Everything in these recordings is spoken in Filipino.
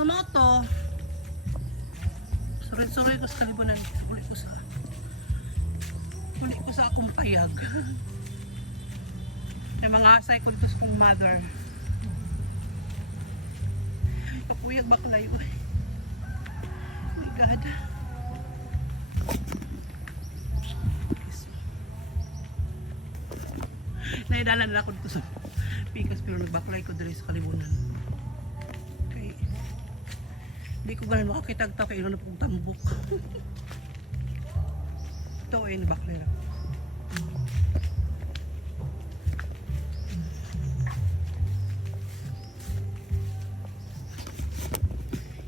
sumoto. Sorry ko sa kalibunan. Uli ko sa akong payag. May mga asay ko dito sa kong mother. Kapuyag baklay. Oh my God. Naidalan na ako dito sa pikas pero nagbaklay ko dito sa kalibunan. Okay. Hindi ko ganun makakitagtaw kaya ilan na pong tambok. Ito ay nabaklay lang.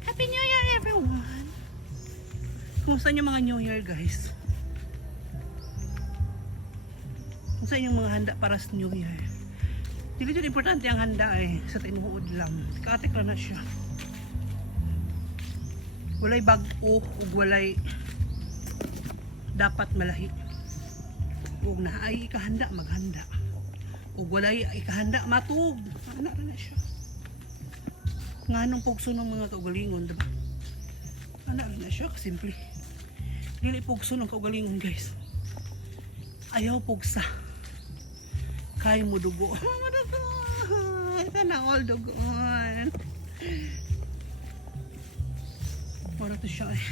Happy New Year everyone! Kumusta yung mga New Year guys? Kumusta yung mga handa para sa New Year? Dili dito importante ang handa ay sa tinuod lang. Katik lang na siya. Walay bag-o ug walay dapat malahi. Ug na ay ikahanda maghanda. Ug walay ikahanda matug. Ana ra na siya. Nganong pugso ng mga kaugalingon, diba? Ana ra na siya, simple. Dili pugso ng kaugalingon, guys. Ayaw pugsa. Kay mo dugo. Madugo. Ito na all dugoon. Para to siya eh.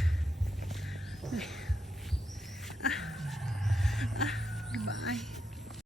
Bye.